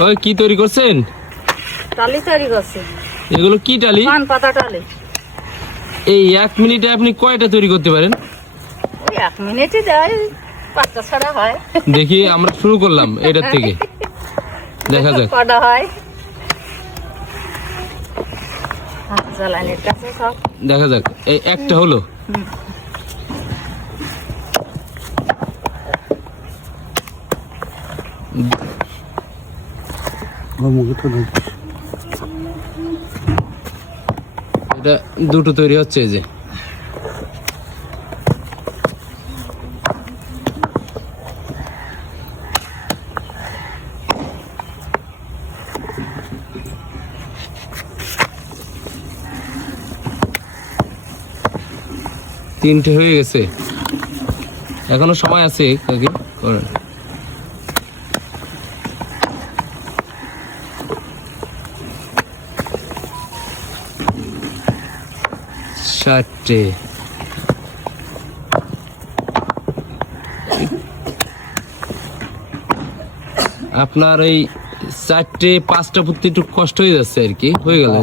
ওই কি তৈরি করছেন? টালি তৈরি করছে। এগুলো কি টালি? পান পাতা টালি। এই এক মিনিটে আপনি কয়টা তৈরি করতে পারেন? এক মিনিটই দেয় পাঁচটা ছাড়া হয়। দেখি আমরা শুরু করলাম এটার থেকে। দেখা যাক। কটা হয়? দেখা যাক। এই একটা হলো। এটা দুটো তৈরি হচ্ছে যে। তিনটে হয়ে গেছে। এখনও সময় আছে কাকি? করেন। চারটে আপনার এই চারটে পাঁচটা প্রতি একটু কষ্ট হয়ে যাচ্ছে আর কি হয়ে গেল।